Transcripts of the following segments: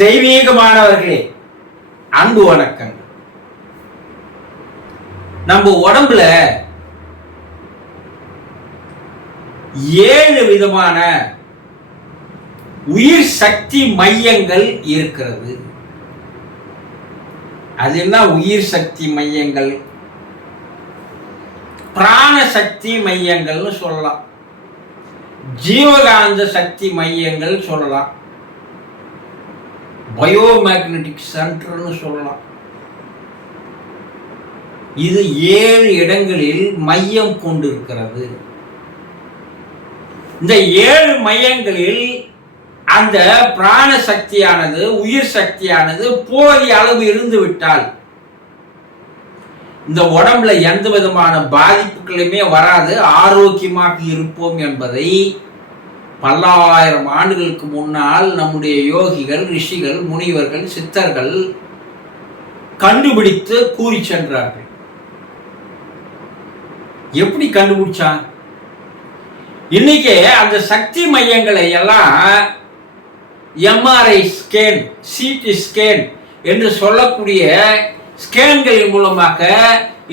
தெய்வீகமானவர்களே, அன்பு வணக்கங்கள். நம்ம உடம்புல 7 விதமான உயிர் சக்தி மையங்கள் இருக்கிறது. அது என்ன உயிர் சக்தி மையங்கள்? பிராண சக்தி மையங்கள்னு சொல்லலாம், ஜீவகாந்த சக்தி மையங்கள் சொல்லலாம், பயோமேக்னெட்டிக் சென்டர்னு சொல்லலாம். இது 7 இடங்களில் மையம் கொண்டிருக்கிறது. இந்த 7 மையங்களில் அந்த பிராண சக்தியானது, உயிர் சக்தியானது போதிய அளவு இருந்து விட்டால் இந்த உடம்புல எந்த விதமான பாதிப்புகளுமே வராது, ஆரோக்கியமாக இருப்போம் என்பதை பல்லாயிரம் ஆண்டுகளுக்கு முன்னால் நம்முடைய யோகிகள், ரிஷிகள், முனிவர்கள், சித்தர்கள் கண்டுபிடித்து கூறி சென்றார்கள். எப்படி கண்டுபிடிச்சாங்க? இன்னைக்கு அந்த சக்தி மையங்களை எல்லாம் எம்ஆர்ஐ ஸ்கேன், சிடி ஸ்கேன் என்று சொல்லக்கூடிய ஸ்கேன்களின் மூலமாக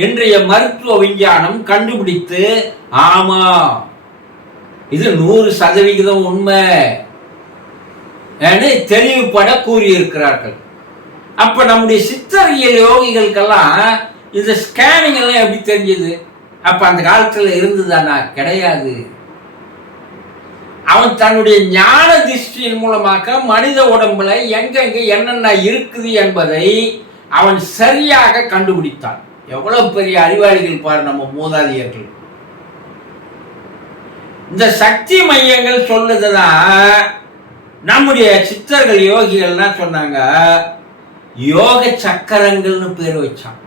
இன்றைய மருத்துவ விஞ்ஞானம் கண்டுபிடித்து, ஆமா இது 100% உண்மை தெளிவுபட கூறியிருக்கிறார்கள். அப்ப நம்முடைய சித்தரியல் யோகிகளுக்கெல்லாம் இந்த ஸ்கேனிங் எல்லாம் எப்படி தெரிஞ்சது? அப்ப அந்த காலத்துல இருந்ததானா? கிடையாது. அவன் தன்னுடைய ஞான திருஷ்டியின் மூலமாக மனித உடம்புல எங்கெங்க என்னென்ன இருக்குது என்பதை அவன் சரியாக கண்டுபிடித்தான். எவ்வளவு பெரிய அறிவாளிகள் பாரு நம்ம மூதாதையர்கள். இந்த சக்தி மையங்கள் சொல்லுதுதான் நம்முடைய சித்தர்கள், யோகிகள்னா சொன்னாங்க, யோக சக்கரங்கள்னு பேர் வச்சான்.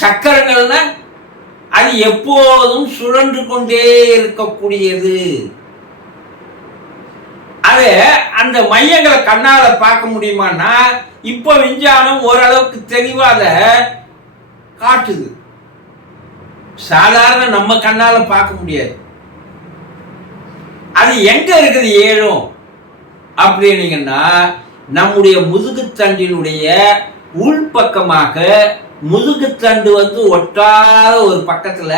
சக்கரங்கள்னா அது எப்போதும் சுழன்று கொண்டே இருக்கக்கூடியது. அது அந்த மையங்களை கண்ணால பார்க்க முடியுமான்னா இப்ப விஞ்ஞானம் ஓரளவுக்கு தெளிவாக காட்டுது. சாதாரண நம்ம கண்ணால பார்க்க முடியாது. அது எங்க இருக்குது 7 அப்படின்னீங்கன்னா நம்முடைய முதுகுத்தண்டினுடைய உள்பக்கமாக, முதுகுத்தண்டு ஒட்டாத ஒரு பக்கத்துல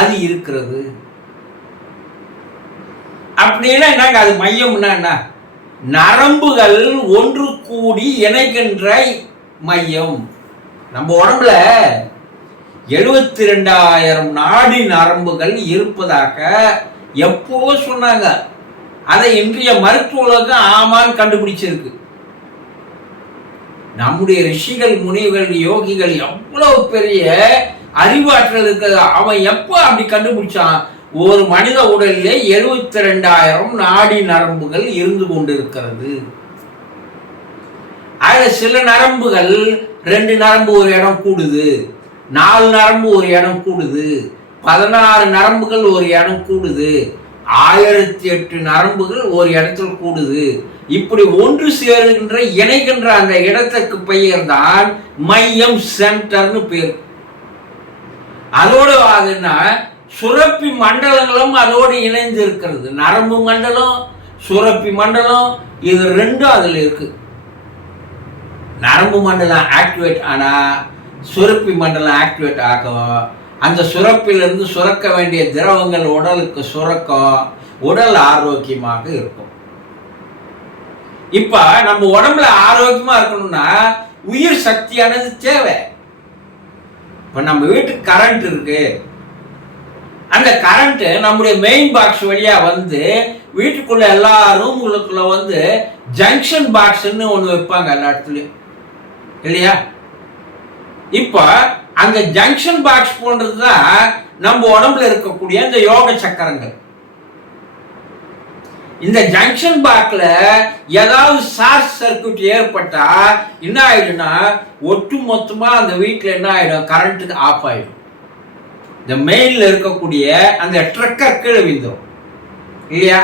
அது இருக்கிறது. அப்படின்னா என்னங்க அது மையம்னா என்ன? நரம்புகள் ஒன்று கூடி இணைக்கின்ற மையம். நம்ம உடம்புல 72,000 நாடி நரம்புகள் இருப்பதாக எப்போ சொன்னாங்க. அதை இன்றைய மருத்துவ உலகம் ஆமான்னு கண்டுபிடிச்சிருக்கு. நம்முடைய ரிஷிகள், முனிவர்கள், யோகிகள் எவ்வளவு பெரிய அறிவாற்றல் இருக்குது. அவன் எப்போ அப்படி கண்டுபிடிச்சான்? ஒரு மனித உடலிலே 72,000 நாடி நரம்புகள் இருந்து கொண்டிருக்கிறது. அதுல சில நரம்புகள் 2 நரம்பு ஒரு இடம் கூடுது, 4 நரம்பு ஒரு இடம் கூடுது, 16 நரம்புகள் ஒரு இடம் கூடுது, 1008 நரம்புகள் ஒரு இடத்துல கூடுது. இப்படி ஒன்று சேருகின்ற, இணைகின்ற அந்த இடத்துக்கு பெயர் தான் மையம், சென்டர்னு பேர். அதோடு அதுன்னா சுரப்பி மண்டலங்களும் அதோடு இணைந்து இருக்கிறது. நரம்பு மண்டலம், சுரப்பி மண்டலம், இது 2 அதுல இருக்கு. நரம்பு மண்டலம் ஆக்டிவேட் ஆனா சுரப்பி மண்டலம் ஆக்டிவேட் ஆகும். அந்த சுரப்பிலிருந்து சுரக்க வேண்டிய திரவங்கள் உடலுக்கு சுரக்கும், உடல் ஆரோக்கியமாக இருக்கும். இப்ப நம்ம உடம்புல ஆரோக்கியமா இருக்கணும்னா உயிர் சக்தியானது தேவை. இப்ப நம்ம வீட்டுக்கு கரண்ட் இருக்கு. அந்த கரண்ட் நம்முடைய மெயின் பாக்ஸ் வழியா வீட்டுக்குள்ள எல்லா ரூம்களுக்குள்ள ஜங்ஷன் பாக்ஸ்ன்னு ஒண்ணு வைப்பாங்க எல்லா இடத்துலயும், இல்லையா? இப்ப அந்த ஜங்ஷன் பாக்ஸ் போன்றதுதான் நம்ம உடம்புல இருக்கக்கூடிய இந்த யோக சக்கரங்கள். இந்த ஜங்ஷன் பாக்ஸ்ல ஏதாவது ஷார்ட் சர்க்யூட் ஏற்பட்டா என்ன ஆயிடும்னா ஒட்டு மொத்தமா அந்த வீட்டுல என்ன ஆயிடும்? கரண்ட் ஆஃப் ஆயிடும். இந்த மெயின்ல இருக்கக்கூடிய அந்த ட்ரக்கர் கீழே விழுந்துடும், இல்லையா?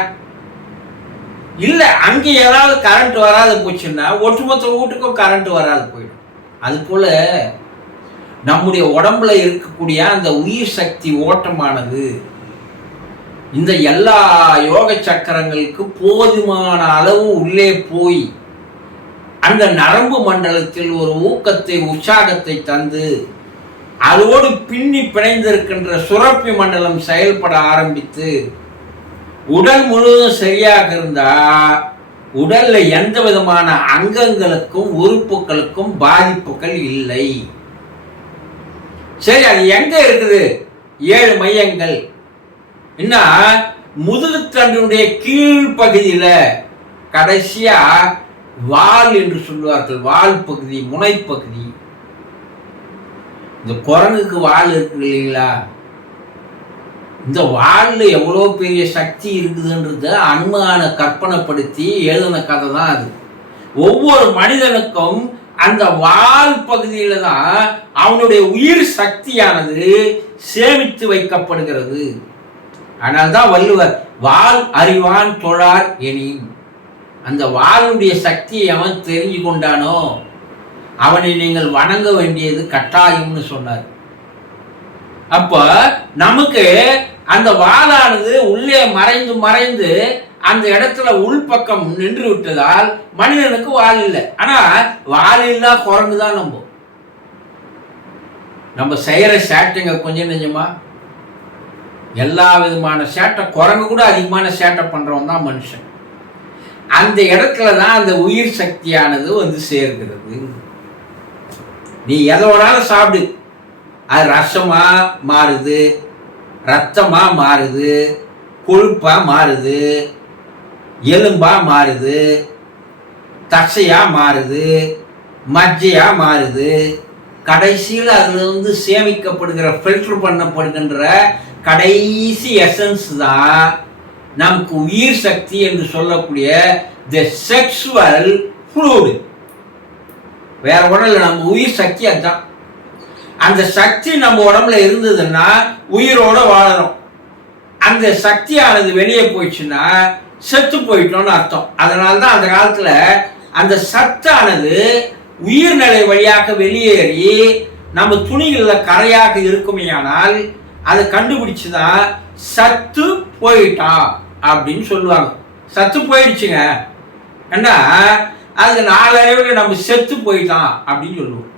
இல்ல அங்க ஏதாவது கரண்ட் வராது போச்சுன்னா ஒட்டுமொத்த வீட்டுக்கும் கரண்ட் வராது போயிடும். அது போல நம்முடைய உடம்புல இருக்கக்கூடிய அந்த உயிர் சக்தி ஓட்டமானது இந்த எல்லா யோக சக்கரங்களுக்கு போதுமான அளவு உள்ளே போய் அந்த நரம்பு மண்டலத்தில் ஒரு ஊக்கத்தை உற்சாகத்தை தந்து அதோடு பின்னி பிணைந்திருக்கின்ற சுரப்பி மண்டலம் செயல்பட ஆரம்பித்து உடல் முழுவதும் சரியாக இருந்தா உடல்ல எந்த விதமான அங்கங்களுக்கும் உறுப்புகளுக்கும் பாதிப்புகள் இல்லை. சரி, அது எங்க இருக்குது? 7 மையங்கள். என்ன, முதுகுத்தண்டினுடைய கீழ்ப்பகுதியில கடைசியா வால் என்று சொல்லுவார்கள். வால் பகுதி, முனைப்பகுதி. இந்த குரங்குக்கு வால் இருக்கு இல்லைங்களா? இந்த வால்ல எவ்வளோ பெரிய சக்தி இருக்குதுன்றத அனுமான கற்பனைப்படுத்தி எழுதின கதை தான் அது. ஒவ்வொரு மனிதனுக்கும் அந்த வால் பகுதியில தான் அவனுடைய உயிர் சக்தியானது சேமித்து வைக்கப்படுகிறது. அதனால்தான் வள்ளுவர் வால் அறிவான் தொழார் எனின், அந்த வாளுடைய சக்தியை அவன் தெரிஞ்சு கொண்டானோ அவனை நீங்கள் வணங்க வேண்டியது கட்டாயம்னு சொன்னார். அப்ப நமக்கு அந்த வாளானது உள்ளே மறைந்து மறைந்து அந்த இடத்துல உள்பக்கம் நின்று விட்டதால் மனிதனுக்கு வால் இல்லை. ஆனா வால் இல்லா குரங்கு தான் நம்ம செய்யற சேட்டைங்க கொஞ்சம் நெஞ்சமா எல்லா விதமான சேட்டை. குரங்கு கூட அதிகமான சேட்டை பண்றவன் தான் மனுஷன். அந்த இடத்துல தான் அந்த உயிர் சக்தியானது வந்து சேர்கிறது. நீ எதோடாலும் சாப்பிடு, அது ரசமா மாறுது, ரத்தமா மாறுது, கொழுப்பா மாறுது, எலும்பா மாறுது, தசையா மாறுது, மஜ்ஜையா மாறுது. கடைசியில் அதுல வந்து சேமிக்கப்படுகிற ஃபில்டர் பண்ணப்படுகின்ற கடைசி எசன்ஸ் தான் நமக்கு உயிர் சக்தி என்று சொல்லக்கூடிய தி செக்சுவல் ஃப்ளூயிட். வேற ஒன்றும் இல்லை, நம்ம உயிர் சக்தி அதுதான். அந்த சக்தி நம்ம உடம்புல இருந்ததுன்னா உயிரோட வாழறோம். அந்த சக்தியானது வெளியே போயிடுச்சுன்னா செத்து போயிட்டோம்னு அர்த்தம். அதனால தான் அந்த காலத்துல அந்த சத்தானது உயிர்நிலை வழியாக வெளியேறி நம்ம துணிகள்ல கரையாக இருக்குமேயானால் அதை கண்டுபிடிச்சுதான் சத்து போயிட்டா அப்படின்னு சொல்லுவாங்க. சத்து போயிடுச்சுங்க ஏன்னா அது நாளடைவில் நம்ம செத்து போயிட்டான் அப்படின்னு சொல்லுவோம்.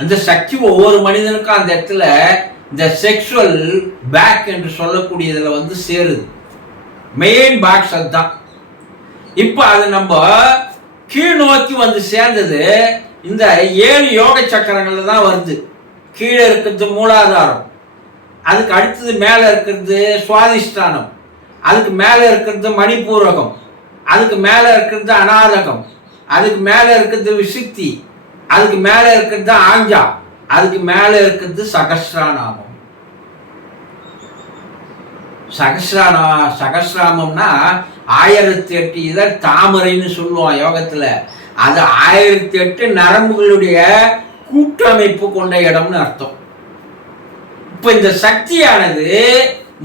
அந்த சக்தி ஒவ்வொரு மனிதனுக்கும் அந்த இடத்துல இந்த செக்ஷுவல் பேக் என்று சொல்லக்கூடியதுல வந்து சேருது. மெயின் பாக்ஸ் அதுதான். இப்போ அது நம்ம கீழ் நோக்கி வந்து சேர்ந்தது இந்த 7 யோக சக்கரங்கள்ல தான் வருது. கீழே இருக்கிறது மூலாதாரம், அதுக்கு அடுத்தது மேல இருக்கிறது சுவாதிஷ்டானம், அதுக்கு மேல இருக்கிறது மணிப்பூரகம், அதுக்கு மேல இருக்கிறது அநாதகம், அதுக்கு மேல இருக்கிறது விசுத்தி, அதுக்கு மேல இருக்கிறது ஆஞ்சா, அதுக்கு மேல இருக்கிறது சகஸ்ராநாமம். சகஸ்ராமம்னா 1008 இதழ் தாமரைன்னு சொல்லுவோம் யோகத்துல. அது 1008 நரம்புகளுடைய கூட்டமைப்பு கொண்ட இடம்னு அர்த்தம். இப்ப இந்த சக்தியானது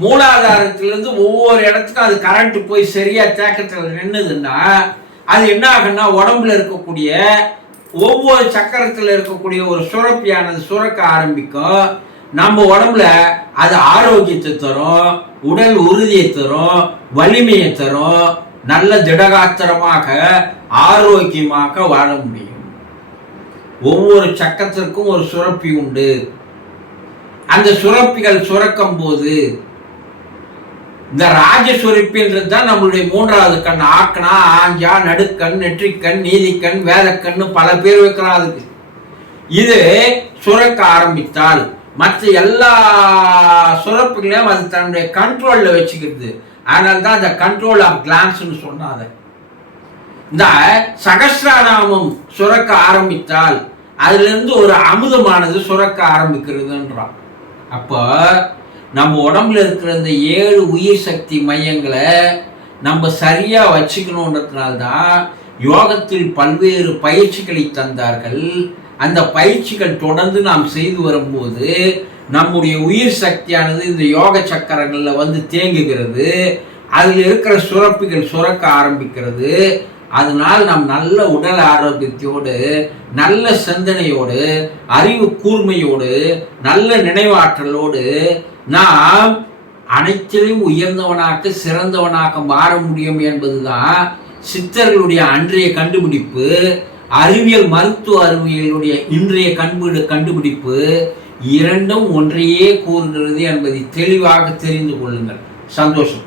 மூலாதாரத்திலிருந்து ஒவ்வொரு இடத்துக்கும் அது கரண்ட் போய் சரியா தேக்கத்தில் நின்னுதுன்னா அது என்ன ஆகுன்னா உடம்புல இருக்கக்கூடிய ஒவ்வொரு சக்கரத்தில் இருக்கக்கூடிய ஒரு சுரப்பியானது சுரக்க ஆரம்பிக்கும். நம்ம உடம்புல அது ஆரோக்கியத்தை தரும், உடல் உறுதியை தரும், வலிமையை தரும், நல்ல திடகாத்திரமாக ஆரோக்கியமாக வாழ முடியும். ஒவ்வொரு சக்கரத்திற்கும் ஒரு சுரப்பி உண்டு. அந்த சுரப்பிகள் சுரக்கும் போது இந்த ராஜசுரப்பின்றது தான் நம்மளுடைய 3வது கண். ஆக்கணா, ஆஞ்சா, நடுக்கண், நெற்றிக்கண், நீதிக்கண், வேதக்கண்ணு பல பேர் வைக்கலாம் அதுக்கு. இது சுரக்க ஆரம்பித்தால் மற்ற எல்லா சுரப்புகளையும் அது தன்னுடைய கண்ட்ரோல்ல வச்சுக்கிறது. அதனால தான் அந்த கண்ட்ரோல் ஆஃப் கிளான்ஸ்னு சொன்னாங்க. இந்த சகஸ்ராநாமம் சுரக்க ஆரம்பித்தால் அதுல இருந்து ஒரு அமுதமானது சுரக்க ஆரம்பிக்கிறதுன்றான். அப்போ நம்ம உடம்புல இருக்கிற இந்த 7 உயிர் சக்தி மையங்களை நம்ம சரியா வச்சுக்கணுன்றதுனால்தான் யோகத்தில் பல்வேறு பயிற்சிகளை தந்தார்கள். அந்த பயிற்சிகள் தொடர்ந்து நாம் செய்து வரும்போது நம்முடைய உயிர் சக்தியானது இந்த யோக சக்கரங்கள்ல வந்து தேங்குகிறது. அதில் இருக்கிற சுரப்பிகள் சுரக்க ஆரம்பிக்கிறது. அதனால் நாம் நல்ல உடல் ஆரோக்கியத்தோடு, நல்ல சிந்தனையோடு, அறிவு கூர்மையோடு, நல்ல நினைவாற்றலோடு நாம் அனைத்திலும் உயர்ந்தவனாக சிறந்தவனாக மாற முடியும் என்பதுதான் சித்தர்களுடைய அன்றைய கண்டுபிடிப்பு. அறிவியல் மருத்துவ அறிவியலுடைய இன்றைய கண்டுபிடிப்பு இரண்டும் ஒன்றையே கூறுகிறது என்பதை தெளிவாக தெரிந்து கொள்ளுங்கள். சந்தோஷம்.